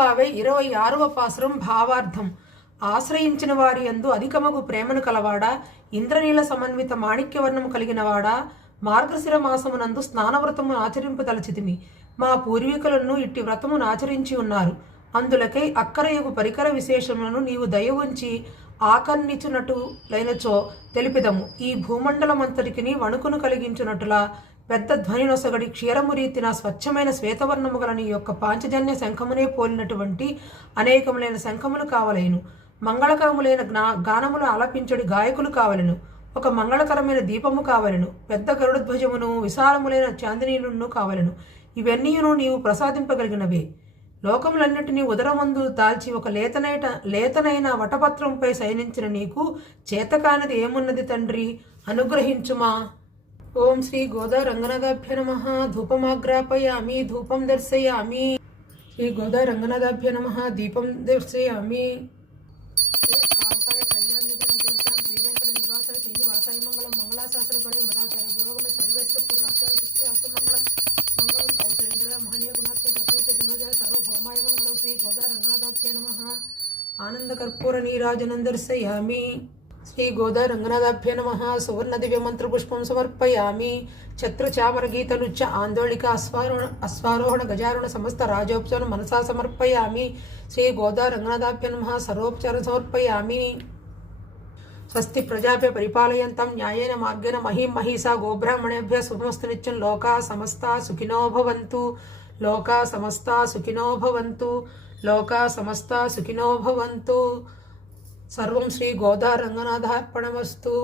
పావై 26వ పాసురం భావార్థం. ఆశ్రయించిన వారి యందు అధికమగు ప్రేమను కలవాడా, ఇంద్రనీల సమన్విత మాణిక్యవర్ణము కలిగినవాడా, మార్గశిర మాసమునందు స్నానవ్రతము ఆచరింపదలచితిమి. మా పూర్వీకులను ఇట్టి వ్రతమును ఆచరించి ఉన్నారు. అందులకై అక్కరయగు పరికర విశేషములను నీవు దయ ఉంచి ఆకర్ణించునటు లైనచో తెలిపిదము. ఈ భూమండలమంతటికి వణుకును కలిగించునట్టులా పెద్ద ధ్వని నొసగడి క్షీరము రీతిన స్వచ్ఛమైన శ్వేతవర్ణము గల నీ యొక్క పాంచజన్య శంఖమునే పోలినటువంటి అనేకములైన శంఖములు కావలేను. మంగళకరములైన గానములు ఆలపించడి గాయకులు కావలను. ఒక మంగళకరమైన దీపము కావలను. పెద్ద గరుడ ధ్వజమును విశాలములైన చాందినీలను కావలను. ఇవన్నీయును నీవు ప్రసాదింపగలిగినవే. లోకములన్నిటినీ ఉదరమందు దాల్చి ఒక లేతనైన వటపత్రంపై శయనించిన నీకు చేతకానిది ఏమున్నది తండ్రి, అనుగ్రహించుమా. ఓం శ్రీ గోదా రంగనాథాభ్య నమః. ధూపమాగ్రాపయామి, ధూపం దర్శయామి. శ్రీ గోదా రంగనాథాభ్య నమః. దీపం దర్శయామి. ఆనంద కర్పూర నీరాజనం దర్శయామి. శ్రీ గోదా రంగనాథాభ్య నమః. సువర్ణ దివ్య మంత్ర పుష్పం సమర్పయామి. ఛత్ర చామర గీతలుచ్చ ఆందోళిక అశ్వారోహణ గజారుణ సమస్త రాజోపచారం మనసా సమర్పయామి. శ్రీ గోదా రంగనాథాభ్య నమః. సర్వోపచారం సమర్పయామి. స్వస్తి ప్రజాభ్య పరిపాలయంతం న్యాయేన మార్గేణ మహీం మహిషా గోబ్రాహ్మణేభ్య శుభమస్తు నిత్యం. లోకా సమస్తా సుఖినో భవంతు. లోకా సమస్తా సుఖినో భవంతు. లోకా సమస్తా సుఖినో భవంతు. సర్వం శ్రీ గోదా రంగనాథార్పణమస్తు.